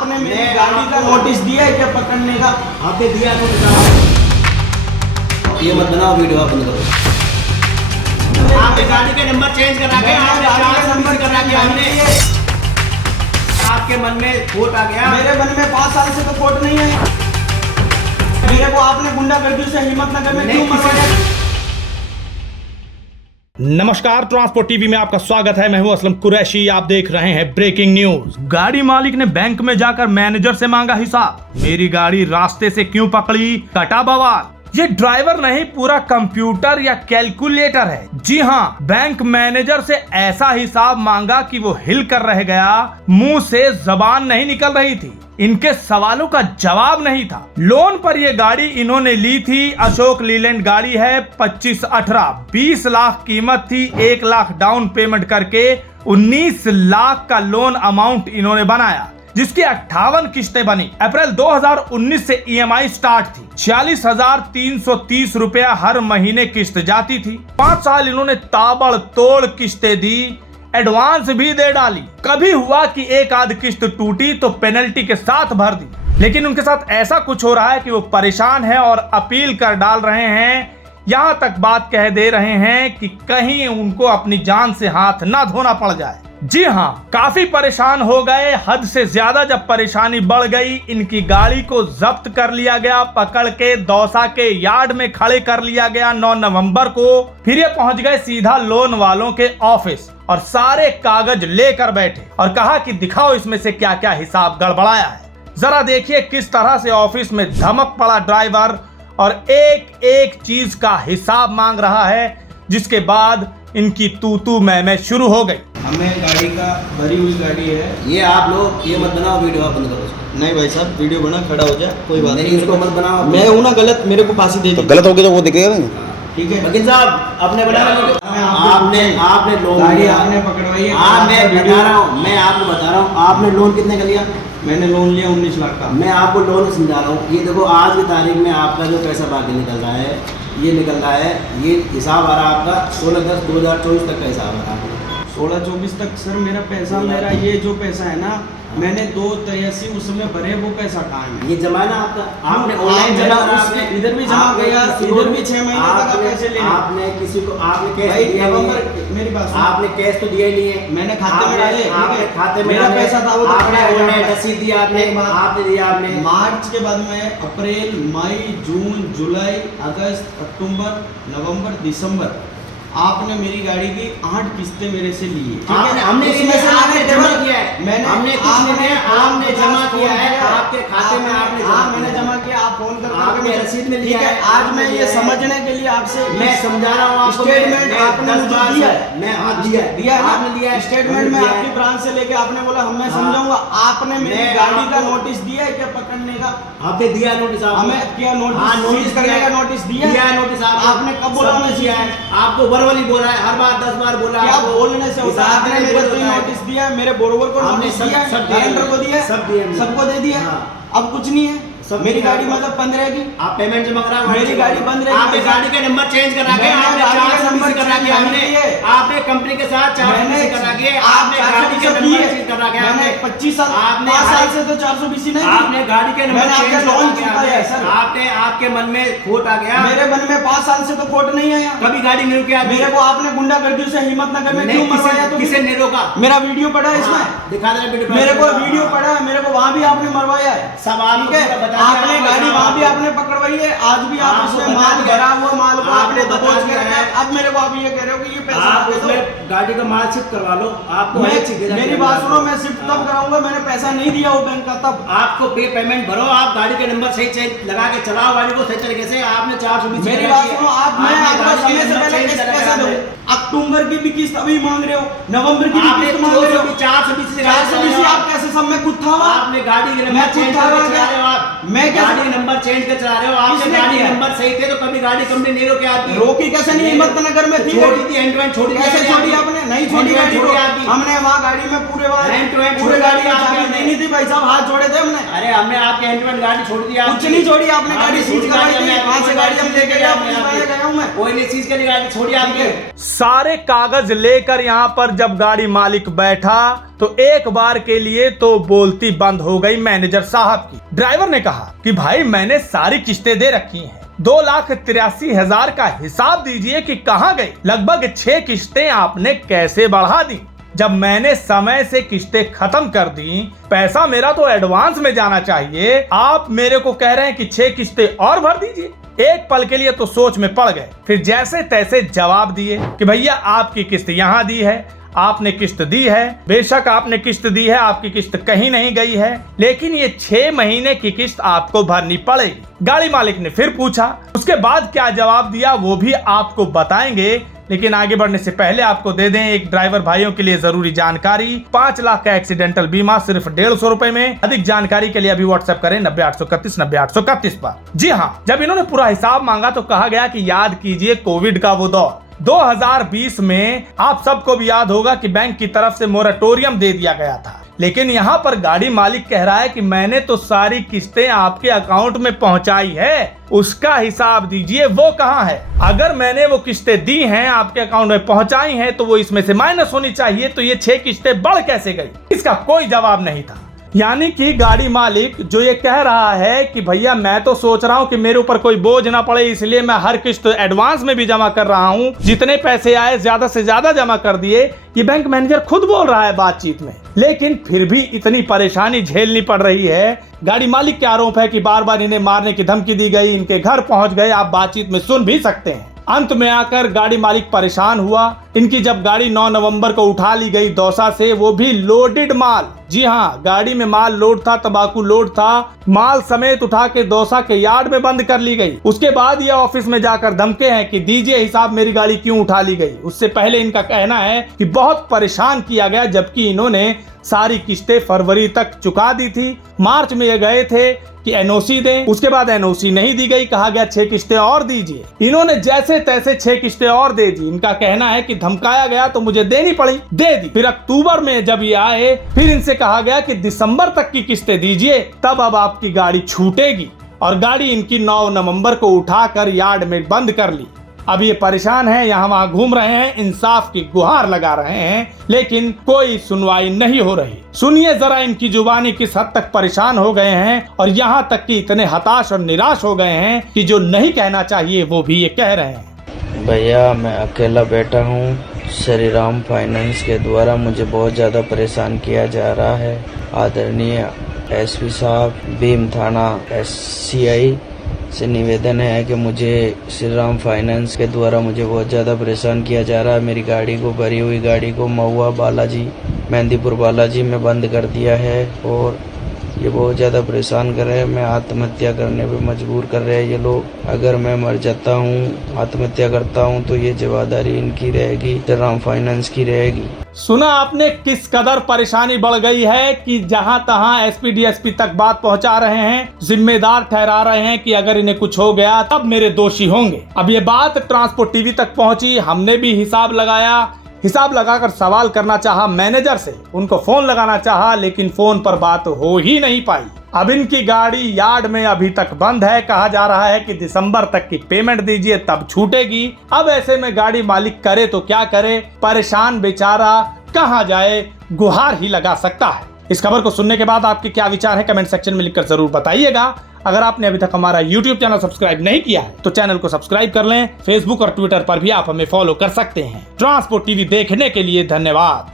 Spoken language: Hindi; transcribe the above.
आपने मेरी गाड़ी का नोटिस दिया है क्या पकड़ने का? आपने दिया तो ये मत बनाओ वीडियो, आप बंद करो। आपने गाड़ी के नंबर चेंज करा के आपने नंबर करा के हमने आपके मन में खोट आ गया। मेरे मन में 5 साल से तो खोट नहीं है। मेरे को आपने गुंडागर्दी से हिम्मतनगर में क्यों मरवाया? नमस्कार, ट्रांसपोर्ट टीवी में आपका स्वागत है। मैं हूं असलम कुरैशी। आप देख रहे हैं ब्रेकिंग न्यूज। गाड़ी मालिक ने बैंक में जाकर मैनेजर से मांगा हिसाब। मेरी गाड़ी रास्ते से क्यों पकड़ी, कटा बवाल। ये ड्राइवर नहीं, पूरा कंप्यूटर या कैलकुलेटर है। जी हाँ, बैंक मैनेजर से ऐसा हिसाब मांगा कि वो हिल कर रह गया। मुंह से जबान नहीं निकल रही थी। इनके सवालों का जवाब नहीं था। लोन पर ये गाड़ी इन्होंने ली थी। अशोक लीलैंड गाड़ी है। 2518 20 लाख कीमत थी। 1 लाख डाउन पेमेंट करके 19 लाख का लोन अमाउंट इन्होंने बनाया, जिसकी 58 किस्तें बनी। अप्रैल 2019 से ईएमआई स्टार्ट थी। 46,330 रुपया हर महीने किस्त जाती थी। 5 साल इन्होंने ताबड़तोड़ किस्तें दी, एडवांस भी दे डाली। कभी हुआ कि एक आध किस्त टूटी तो पेनल्टी के साथ भर दी। लेकिन उनके साथ ऐसा कुछ हो रहा है कि वो परेशान है और अपील कर डाल रहे हैं। यहाँ तक बात कह दे रहे हैं कि कहीं उनको अपनी जान से हाथ ना धोना पड़ जाए। जी हाँ, काफी परेशान हो गए, हद से ज्यादा। जब परेशानी बढ़ गई, इनकी गाड़ी को जब्त कर लिया गया। पकड़ के दौसा के यार्ड में खड़े कर लिया गया 9 नवंबर को। फिर ये पहुंच गए सीधा लोन वालों के ऑफिस और सारे कागज लेकर बैठे और कहा कि दिखाओ इसमें से क्या क्या हिसाब गड़बड़ाया है। जरा देखिए किस तरह से ऑफिस में धमक पड़ा ड्राइवर और एक एक चीज का हिसाब मांग रहा है, जिसके बाद इनकी तू मैं शुरू हो गई। हमें गाड़ी का भरी हुई गाड़ी है। ये आप लोग ये मत बनाओ वीडियो, आप बंद करो। नहीं भाई साहब, वीडियो बना, खड़ा हो जाए, कोई बात नहीं, इसको मत बनाओ। मैं हूं ना गलत, मेरे को फांसी दे दी। गलत हो गया तो वो दिखेगा नहीं। ठीक है वकील साहब, आपने बनाया आपने लोन गाड़ी आपने पकड़वाई है। मैं बता रहा हूँ, मैं आपको बता रहा हूँ, आपने लोन कितने का लिया? मैंने लोन लिया 19 लाख का। मैं आपको लोन समझा रहा हूँ। ये देखो, आज की तारीख में आपका जो पैसा बाकी निकल रहा है, ये निकल रहा है, ये हिसाब आ रहा है आपका 16/10/2024 तक का हिसाब आ रहा है। 16-24 तक सर मेरा पैसा, मेरा ये जो पैसा है ना, मैंने 283 उसमें भरे, वो पैसा कहाँ है? ये जमा ना आपका, आपने ऑनलाइन जमा उसने इधर भी जमा किया, इधर भी 6 महीने तक पैसे ले। आपने किसी को आपने कैश भाई दिया नहीं है। मेरी बात आपने कैश तो दिया ही नहीं है। मैंने खाते में डाले, आपने खाते में मेरा पैसा था वो तो आपने खड़ा ऑनलाइन है। रसीद दिया आपने दिया आपने। मार्च के बाद में अप्रैल, मई, जून, जुलाई, अगस्त, अक्टूबर, नवंबर, दिसंबर आपने मेरी गाड़ी की 8 किस्तें मेरे से ली है। हमने आपने जमा किया है। मैंने आपने जमा किया है आपके खाते में। आपने मैंने जमा किया। आप फोन कर आपने रसीद में लिया है। आज मैं ये समझने के लिए आपसे मैं समझा रहा हूँ आपको। स्टेटमेंट आपने मुझे दिया है। मैं दिया आपने दिया है स्टेटमेंट में आपकी ब्रांच से लेके आपने बोला हम मैं समझाऊंगा। आपने मेरी गाड़ी का नोटिस दिया है क्या पकड़ने का? आपने दिया नोटिस? हमें क्या नोटिस करने का नोटिस दिया है? नोटिस आपने कब बोला? हमें दिया है। आपको वर्बली बोला है, हर बार 10 बार बोला है। क्या बोलने से होता है? आपने मेरे को नोटिस दिया है, मेरे बोरोवर को नोटिस दिया है, कैलेंडर को दिया है, सबको दे दिया। अब कुछ नहीं है। मेरी गाड़ी मतलब 15 की आप पेमेंट जमा करा, मेरी गाड़ी बंद रहेगी। आपने गाड़ी के नंबर चेंज करा के आपने करा के आपने कंपनी के साथ 420 करा के आपने गाड़ी के नंबर चेंज करा के मैंने 25 साल आपने 5 साल से तो 420 नहीं। आपने गाड़ी के नंबर चेंज लोन चुका है सर। आपने आपके मन में खोट आ गया। मेरे मन में 5 साल से तो खोट नहीं है। कभी गाड़ी नहीं रुकी? मेरे को आपने गुंडागर्दी से हिम्मतनगर में क्यों मरवाया? तो किसे नहीं रोका? मेरा वीडियो पड़ा है इसमें, दिखा दे वीडियो। मेरे को वीडियो पड़ा है, मेरे को वहां भी आपने मरवाया है। सब ठीक है, आपने गाड़ी वहां भी आपने पकड़वाई है। आज भी आप उसमें माल भरा हुआ माल को आपने दबोच के रखा है। अब मेरे को आप ये कह रहे हो कि ये पैसा आप उसमें गाड़ी का माल शिफ्ट करवा लो। आपको मेरी बात सुनो, मैं शिफ्ट तब कराऊंगा, मैंने पैसा नहीं दिया वो बैंक का। तब आपको पेमेंट भरो, आप गाड़ी के नंबर सही लगा के चलाओ गाड़ी को सही तरीके से। आपने 420 मेरी बात सुनो, आप मैं आपको समय से पहले किस्त पैसा दूं। अक्टूबर की भी किस्त अभी मांग रहे हो, नवंबर की भी किस्त मांग रहे हो। 420 आप कैसे सब में कुछ था? आपने गाड़ी के नंबर चेंज करके चला रहे हो। आप मैं गाड़ी नंबर चेंज कर चला रहे हो। आपके गाड़ी नंबर सही थे तो कभी गाड़ी कंपनी नहीं रोके आपकी। रोकी कैसे नहीं? हिम्मतनगर में थी, छोड़ी थी एंड टू एंड छोड़ी। कैसे छोड़ी आपने? नहीं छोड़ी गाड़ी को। हमने वहाँ गाड़ी में पूरे गाड़ी चाबी देनी थी भाई साहब, हाथ जोड़े थे हमने। अरे हमने आपके एंड टू एंड गाड़ी छोड़ दी। कुछ नहीं छोड़ी आपने, गाड़ी सीज करवाई थी। वहाँ से गाड़ी हम लेके गया, पुलिस वाले गया हूँ मैं। कोई नहीं सीज करी गाड़ी, छोड़ी आपके। सारे कागज लेकर यहाँ पर जब गाड़ी मालिक बैठा तो एक बार के लिए तो बोलती बंद हो गई मैनेजर साहब की। ड्राइवर ने कहा कि भाई मैंने सारी किस्तें दे रखी हैं, 2,83,000 का हिसाब दीजिए कि कहाँ गई। लगभग 6 किस्तें आपने कैसे बढ़ा दी? जब मैंने समय से किस्तें खत्म कर दी, पैसा मेरा तो एडवांस में जाना चाहिए, आप मेरे को कह रहे हैं कि 6 किस्तें और भर दीजिए। एक पल के लिए तो सोच में पड़ गए, फिर जैसे तैसे जवाब दिए कि भैया आपकी किस्त यहाँ दी है, आपने किस्त दी है, बेशक आपने किस्त दी है, आपकी किस्त कहीं नहीं गई है, लेकिन ये 6 महीने की किस्त आपको भरनी पड़ेगी। गाड़ी मालिक ने फिर पूछा, उसके बाद क्या जवाब दिया वो भी आपको बताएंगे, लेकिन आगे बढ़ने से पहले आपको दे दें एक ड्राइवर भाइयों के लिए जरूरी जानकारी। 5 लाख का एक्सीडेंटल बीमा सिर्फ 150 रुपए में। अधिक जानकारी के लिए अभी व्हाट्सएप करें 90 831 पर। जी हाँ, जब इन्होंने पूरा हिसाब मांगा तो कहा गया कि याद कीजिए कोविड का वो दौर 2020 में। आप सबको भी याद होगा कि बैंक की तरफ से मोरेटोरियम दे दिया गया था, लेकिन यहाँ पर गाड़ी मालिक कह रहा है कि मैंने तो सारी किस्तें आपके अकाउंट में पहुंचाई है, उसका हिसाब दीजिए वो कहाँ है। अगर मैंने वो किस्तें दी हैं, आपके अकाउंट में पहुंचाई हैं, तो वो इसमें से माइनस होनी चाहिए, तो ये 6 किस्तें बढ़ कैसे गई? इसका कोई जवाब नहीं था। यानी कि गाड़ी मालिक जो ये कह रहा है कि भैया मैं तो सोच रहा हूं कि मेरे ऊपर कोई बोझ ना पड़े, इसलिए मैं हर किस्त एडवांस में भी जमा कर रहा हूं, जितने पैसे आए ज्यादा से ज्यादा जमा कर दिए, ये बैंक मैनेजर खुद बोल रहा है बातचीत में। लेकिन फिर भी इतनी परेशानी झेलनी पड़ रही है। गाड़ी मालिक के आरोप है कि बार बार इन्हें मारने की धमकी दी गई, इनके घर पहुंच गए, आप बातचीत में सुन भी सकते हैं। अंत में आकर गाड़ी मालिक परेशान हुआ। इनकी जब गाड़ी 9 नवंबर को उठा ली गई दौसा से, वो भी लोडेड माल, जी हाँ गाड़ी में माल लोड था, तंबाकू लोड था, माल समेत उठा के दौसा के यार्ड में बंद कर ली गई। उसके बाद ये ऑफिस में जाकर धमके हैं कि दीजिए हिसाब, मेरी गाड़ी क्यों उठा ली गई। उससे पहले इनका कहना है कि बहुत परेशान किया गया, जबकि इन्होंने सारी किस्तें फरवरी तक चुका दी थी। मार्च में ये गए थे कि एनओसी दें, उसके बाद एनओसी नहीं दी गई, कहा गया 6 किस्तें और दीजिए। इन्होंने जैसे तैसे 6 किस्तें और दे दी। इनका कहना है कि धमकाया गया तो मुझे देनी पड़ी, दे दी। फिर अक्टूबर में जब ये आए, फिर इनसे कहा गया कि दिसंबर तक की किस्तें दीजिए, तब अब आपकी गाड़ी छूटेगी। और गाड़ी इनकी 9 नवंबर को उठाकर यार्ड में बंद कर ली। अब ये परेशान हैं, यहाँ वहाँ घूम रहे हैं, इंसाफ की गुहार लगा रहे हैं, लेकिन कोई सुनवाई नहीं हो रही। सुनिए जरा इनकी जुबानी किस हद तक परेशान हो गए हैं, और यहाँ तक कि इतने हताश और निराश हो गए हैं कि जो नहीं कहना चाहिए वो भी ये कह रहे हैं। भैया मैं अकेला बैठा हूँ, श्री राम फाइनेंस के द्वारा मुझे बहुत ज़्यादा परेशान किया जा रहा है। आदरणीय एसपी साहब, भीम थाना SCI से निवेदन है कि मुझे श्री राम फाइनेंस के द्वारा मुझे बहुत ज़्यादा परेशान किया जा रहा है। मेरी गाड़ी को, भरी हुई गाड़ी को महुआ बालाजी, मेहंदीपुर बालाजी में बंद कर दिया है, और ये बहुत ज़्यादा परेशान कर रहे हैं। मैं आत्महत्या करने पे मजबूर कर रहे हैं ये लोग। अगर मैं मर जाता हूँ, आत्महत्या करता हूँ, तो ये जवाबदारी इनकी रहेगी, श्री राम फाइनेंस की रहेगी। सुना आपने किस कदर परेशानी बढ़ गई है कि जहां तहां SP DSP तक बात पहुंचा रहे हैं, जिम्मेदार ठहरा रहे हैं कि अगर इन्हें कुछ हो गया तब मेरे दोषी होंगे। अब ये बात ट्रांसपोर्ट TV तक पहुंची, हमने भी हिसाब लगाया। हिसाब लगाकर सवाल करना चाहा मैनेजर से, उनको फोन लगाना चाहा, लेकिन फोन पर बात हो ही नहीं पाई। अब इनकी गाड़ी यार्ड में अभी तक बंद है। कहा जा रहा है कि दिसंबर तक की पेमेंट दीजिए तब छूटेगी। अब ऐसे में गाड़ी मालिक करे तो क्या करे, परेशान बेचारा कहाँ जाए, गुहार ही लगा सकता है। इस खबर को सुनने के बाद आपके क्या विचार है, कमेंट सेक्शन में लिखकर जरूर बताइएगा। अगर आपने अभी तक हमारा YouTube चैनल सब्सक्राइब नहीं किया है तो चैनल को सब्सक्राइब कर लें। फेसबुक और ट्विटर पर भी आप हमें फॉलो कर सकते हैं। ट्रांसपोर्ट TV देखने के लिए धन्यवाद।